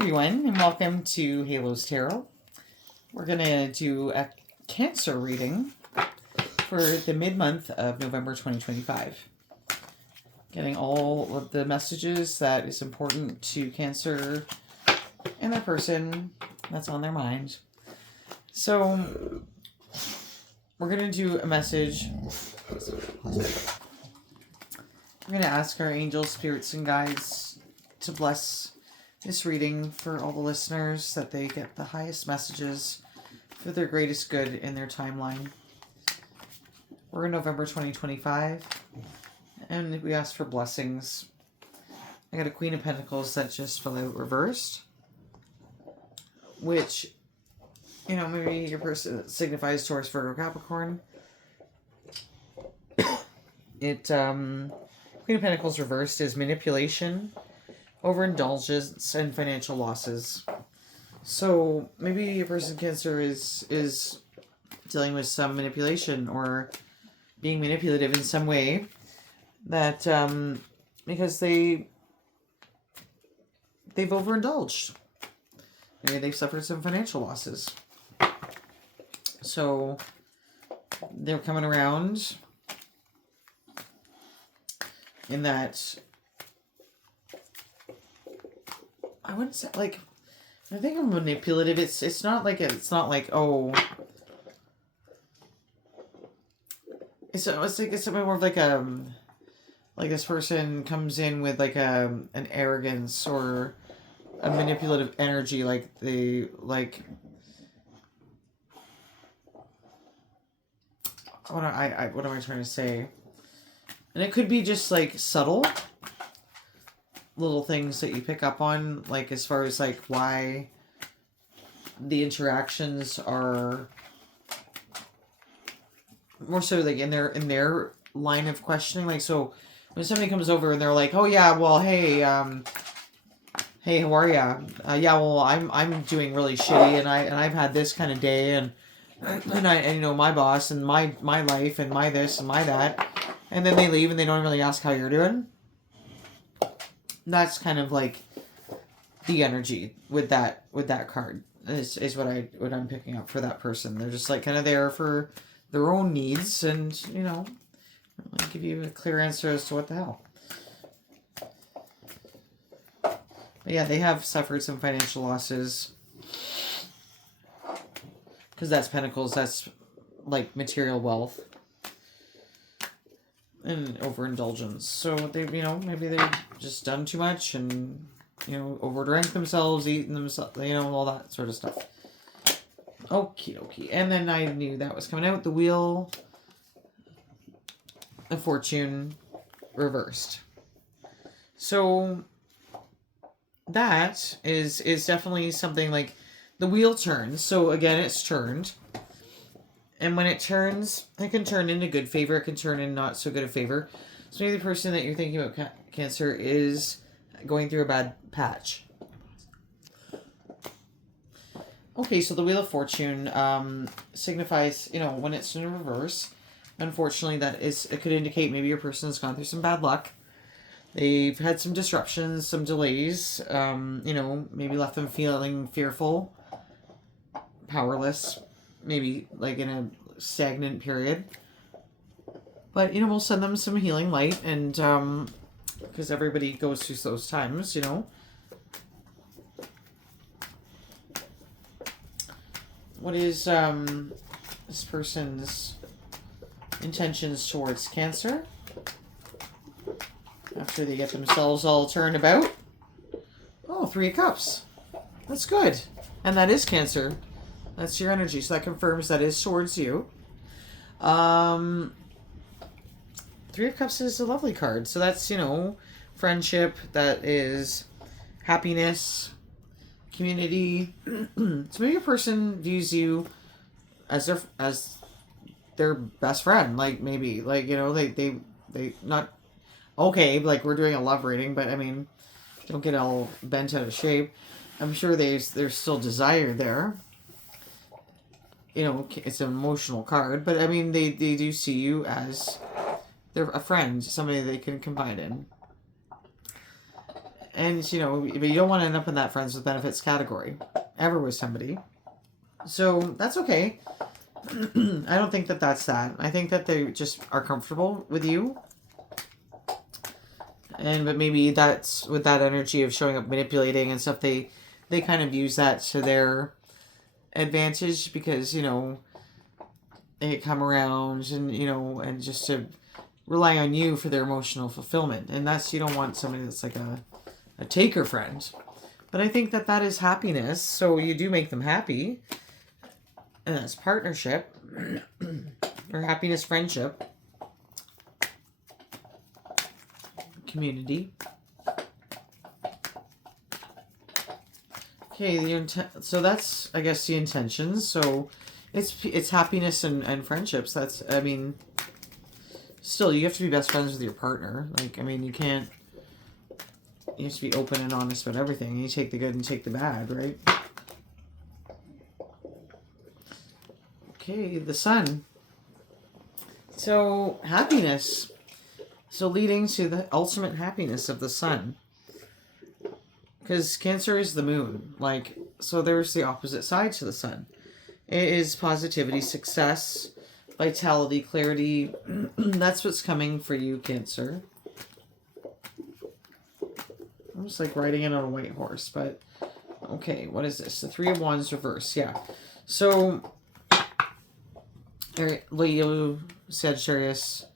everyone, and welcome to Halos Tarot. We're going to do a Cancer reading for the mid-month of November 2025. Getting all of the messages that is important to Cancer and their person that's on their mind. So, we're going to do a message. We're going to ask our angels, spirits, and guides to bless this reading for all the listeners, that they get the highest messages for their greatest good in their timeline. We're in November 2025, and we ask for blessings. I got a Queen of Pentacles that just fell out reversed, which, you know, maybe your person signifies Taurus, Virgo, Capricorn. Queen of Pentacles reversed is manipulation, overindulgence, and financial losses. So maybe your person Cancer is dealing with some manipulation or being manipulative in some way, that because they've overindulged. Maybe they've suffered some financial losses. So they're coming around in that, I wouldn't say, like, I think I'm manipulative. It's not like oh, it's something more of like this person comes in with like an arrogance or a manipulative energy, like they like. What am I trying to say? And it could be just like subtle little things that you pick up on, like as far as like why the interactions are more so like in their line of questioning. Like, so when somebody comes over and they're like, oh yeah, well, hey, hey, how are ya? Yeah, well, I'm doing really shitty, and I've had this kind of day, and you know, my boss and my life and my this and my that, and then they leave and they don't really ask how you're doing. That's kind of like the energy with that card is what I'm picking up for that person. They're just like kind of there for their own needs, and you know, I'll give you a clear answer as to what the hell. But yeah, they have suffered some financial losses, because that's Pentacles. That's like material wealth and overindulgence. So they, you know, maybe they've just done too much and, you know, overdrank themselves, eaten themselves, you know, all that sort of stuff. Okie dokie. And then I knew that was coming out. The Wheel of Fortune reversed. So that is definitely something like the wheel turns. So again, it's turned. And when it turns, it can turn into good favor. It can turn in not so good a favor. So maybe the person that you're thinking about, Cancer, is going through a bad patch. Okay, so the Wheel of Fortune signifies, you know, when it's in reverse. Unfortunately, it could indicate maybe your person has gone through some bad luck. They've had some disruptions, some delays. You know, maybe left them feeling fearful, powerless. Maybe like in a stagnant period, but you know, we'll send them some healing light, and because everybody goes through those times, you know. What is this person's intentions towards Cancer after they get themselves all turned about? Oh, 3 of Cups. That's good, and that is Cancer. That's your energy, so that confirms that is towards you. 3 of Cups is a lovely card. So that's, you know, friendship, that is happiness, community. So maybe a person views you as their best friend. Like, maybe, like, you know, they not, okay, like we're doing a love reading, but I mean, don't get all bent out of shape. I'm sure there's still desire there. You know, it's an emotional card, but I mean, they do see you as they're a friend, somebody they can confide in. And, you know, but you don't want to end up in that friends with benefits category ever with somebody. So that's okay. I don't think that that's that. I think that they just are comfortable with you. But maybe that's with that energy of showing up manipulating and stuff, they kind of use that to their advantage because, you know, they come around and, you know, and just to rely on you for their emotional fulfillment. And that's, you don't want somebody that's like a taker friend. But I think that that is happiness. So you do make them happy. And that's partnership. Or happiness, friendship. Community. Okay, so that's, I guess, the intentions. So it's happiness and friendships. That's, I mean, still, you have to be best friends with your partner. Like, I mean, you can't, you have to be open and honest about everything. You take the good and take the bad, right? Okay, the sun. So, happiness. So, leading to the ultimate happiness of the sun. Because Cancer is the moon. Like, so there's the opposite side to the sun. It is positivity, success, vitality, clarity. That's what's coming for you, Cancer. Almost like riding in on a white horse, but okay, what is this? The Three of Wands reverse, yeah. So, Leo, Sagittarius,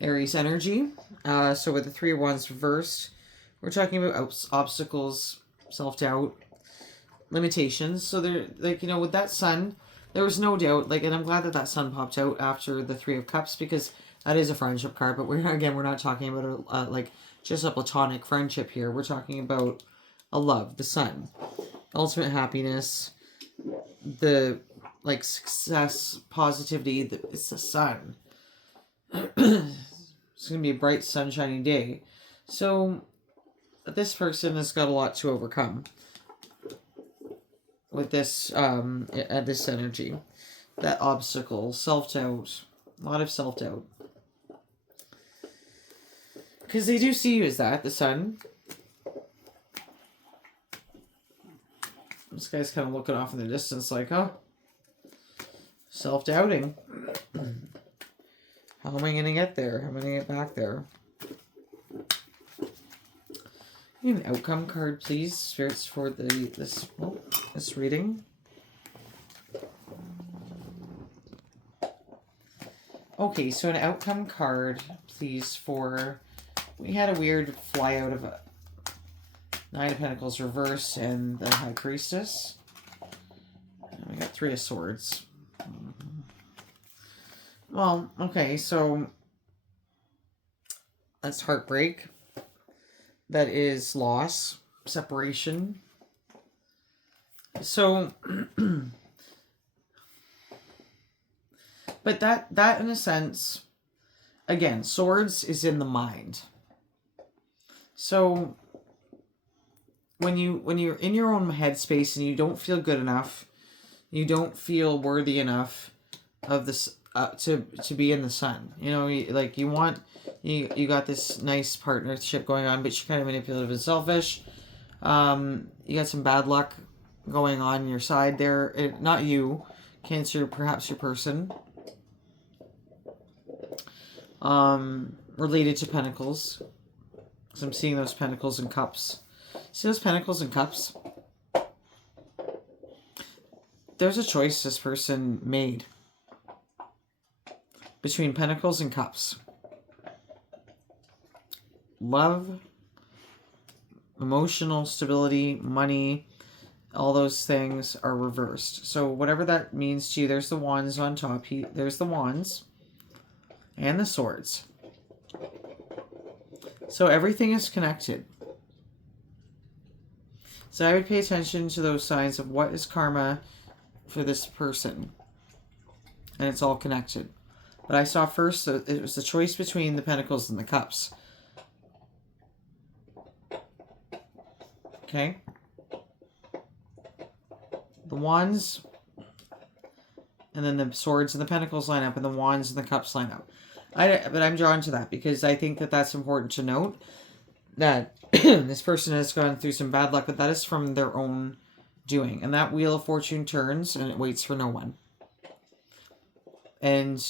Aries energy. So with the Three of Wands reversed, we're talking about obstacles, self-doubt, limitations. So they're like, you know, with that sun, there was no doubt, like, and I'm glad that that sun popped out after the Three of Cups because that is a friendship card, but we're not talking about like just a platonic friendship here. We're talking about a love, the sun, ultimate happiness, the like success, positivity. It's the sun. It's gonna be a bright, sunshiny day. So this person has got a lot to overcome with this this energy, that obstacle, self-doubt, a lot of self-doubt. Because they do see you as that, the sun. This guy's kind of looking off in the distance like, oh, self-doubting. How am I going to get there? How am I going to get back there? An outcome card, please, spirits, for this reading. Okay, so an outcome card, please, for... We had a weird fly out of a Nine of Pentacles reverse and the High Priestess. And we got Three of Swords. Well, okay, so that's heartbreak. That is loss, separation. So, but that in a sense, again, swords is in the mind. So when you're in your own headspace and you don't feel good enough, you don't feel worthy enough of this to be in the sun. You know, like you got this nice partnership going on, but you're kind of manipulative and selfish. You got some bad luck going on your side there. Not you, Cancer, perhaps your person. Related to Pentacles. Because I'm seeing those Pentacles and Cups. See those Pentacles and Cups? There's a choice this person made between Pentacles and Cups. Love, emotional stability, money, all those things are reversed. So whatever that means to you, there's the Wands on top. There's the Wands and the Swords. So everything is connected. So I would pay attention to those signs of what is karma for this person. And it's all connected. But I saw first that it was the choice between the Pentacles and the Cups. Okay? The Wands, and then the Swords and the Pentacles line up, and the Wands and the Cups line up. But I'm drawn to that because I think that that's important to note. That This person has gone through some bad luck, but that is from their own doing. And that Wheel of Fortune turns and it waits for no one. And,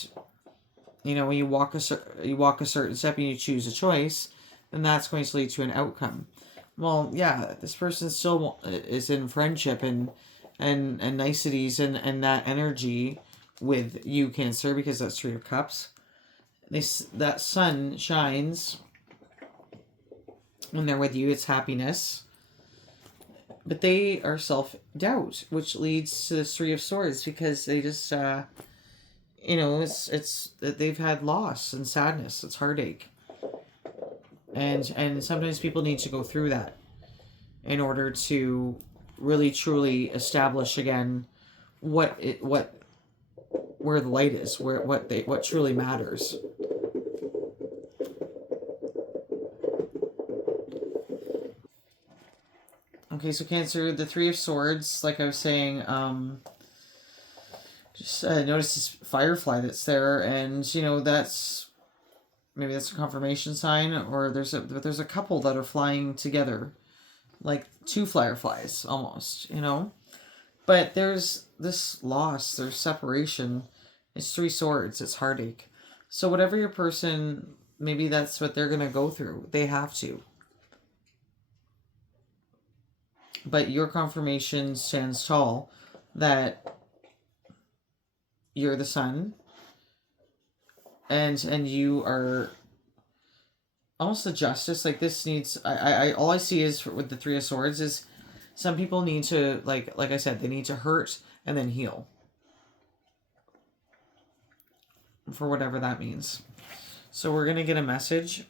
you know, when you walk a certain step and you choose a choice, then that's going to lead to an outcome. Well, yeah, this person still is in friendship and niceties and that energy with you, Cancer, because that's Three of Cups. That sun shines when they're with you. It's happiness. But they are self-doubt, which leads to this Three of Swords, because they just, you know, it's they've had loss and sadness. It's heartache. And sometimes people need to go through that in order to really truly establish again where the light is, what truly matters. Okay, so Cancer, the Three of Swords, like I was saying, just notice this firefly that's there, and you know maybe that's a confirmation sign, or there's a couple that are flying together, like two fireflies almost, you know. But there's this loss, there's separation. It's Three Swords, it's heartache. So whatever your person, maybe that's what they're gonna go through. They have to. But your confirmation stands tall that you're the sun, and you are almost the justice. Like this needs, I all I see is with the Three of Swords is some people need to, like I said, they need to hurt and then heal, for whatever that means. So we're gonna get a message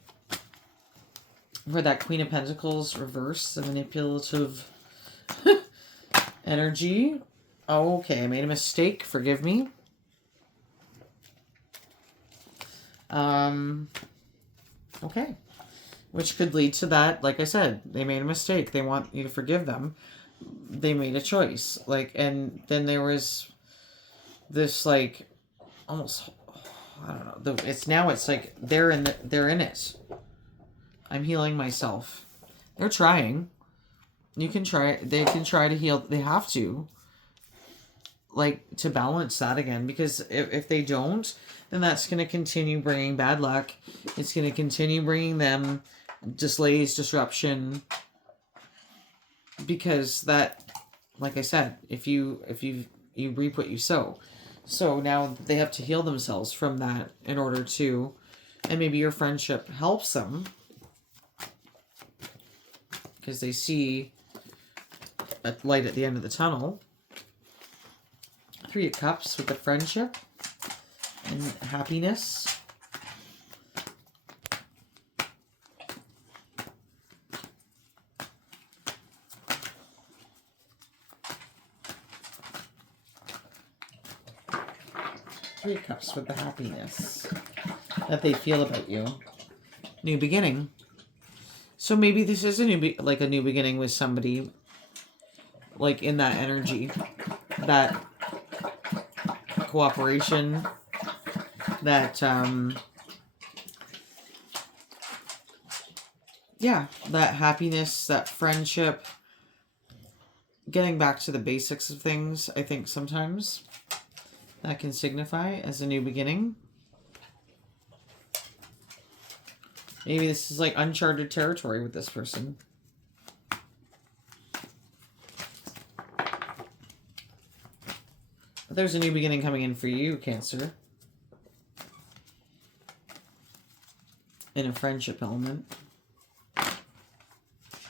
for that Queen of Pentacles reverse, the manipulative energy. Oh, okay, I made a mistake. Forgive me. Okay. Which could lead to that, like I said, they made a mistake. They want you to forgive them. They made a choice. Like, and then there was this, like, almost, I don't know. It's like they're in it. I'm healing myself. They're trying. You can try. They can try to heal. They have to. Like, to balance that again, because if they don't, then that's going to continue bringing bad luck. It's going to continue bringing them delays, disruption, because that, like I said, if you reap what you sow. So now they have to heal themselves from that in order to, and maybe your friendship helps them because they see a light at the end of the tunnel. Three of Cups with the friendship and happiness. Three of Cups with the happiness that they feel about you. New beginning. So maybe this is a new beginning with somebody, like in that energy, that cooperation, that that happiness, that friendship, getting back to the basics of things. I think sometimes that can signify as a new beginning. Maybe this is like uncharted territory with this person. But there's a new beginning coming in for you, Cancer. In a friendship element.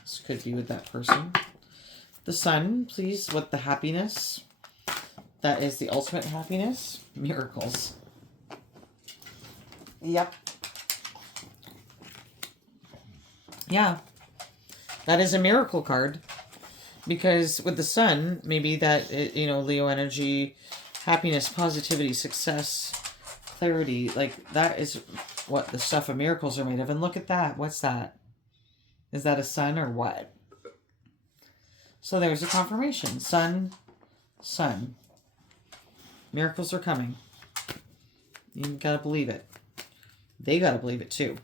This could be with that person. The Sun, please, with the happiness. That is the ultimate happiness. Miracles. Yep. Yeah. That is a miracle card. Because with the Sun, maybe that, Leo energy, happiness, positivity, success, clarity, like that is what the stuff of miracles are made of. And look at that. What's that? Is that a sun or what? So there's a confirmation. Sun, sun. Miracles are coming. You gotta believe it. They gotta believe it too.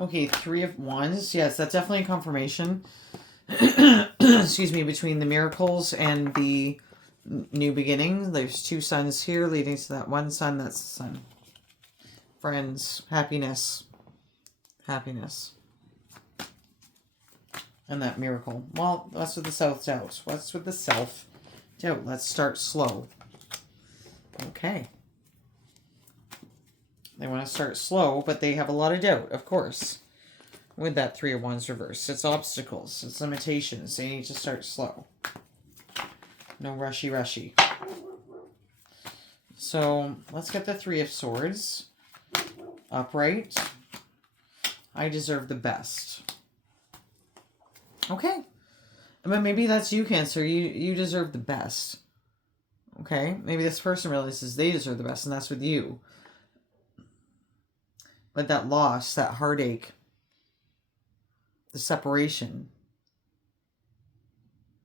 Okay, Three of Wands. Yes, that's definitely a confirmation. Excuse me, between the miracles and the new beginning. There's two suns here leading to that one sun. That's the sun. Friends, happiness. Happiness. And that miracle. Well, that's with the self-doubt. What's with the self-doubt? Let's start slow. Okay. They want to start slow, but they have a lot of doubt, of course. With that Three of Wands reverse. It's obstacles. It's limitations. They need to start slow. No rushy. So, let's get the Three of Swords. Upright. I deserve the best. Okay. But maybe that's you, Cancer. You deserve the best. Okay? Maybe this person realizes they deserve the best, and that's with you. But that loss, that heartache, the separation,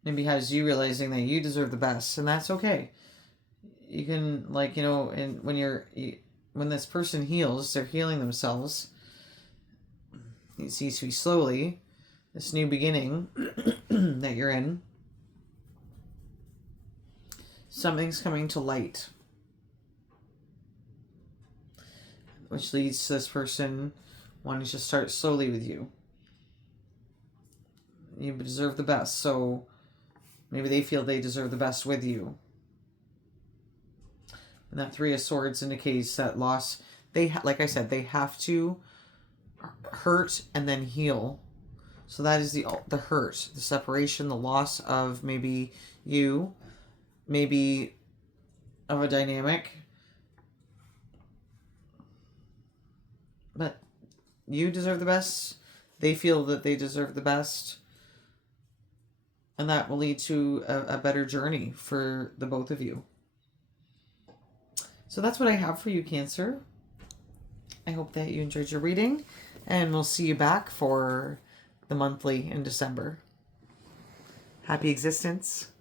maybe has you realizing that you deserve the best, and that's okay. You can, like, you know, and when this person heals, they're healing themselves. It seems to be slowly. This new beginning that you're in. Something's coming to light. Which leads to this person wanting to start slowly with you. You deserve the best, so maybe they feel they deserve the best with you. And that Three of Swords indicates that loss. Like I said, they have to hurt and then heal. So that is the hurt, the separation, the loss of maybe you, maybe of a dynamic. But you deserve the best. They feel that they deserve the best. And that will lead to a better journey for the both of you. So that's what I have for you, Cancer. I hope that you enjoyed your reading. And we'll see you back for the monthly in December. Happy existence.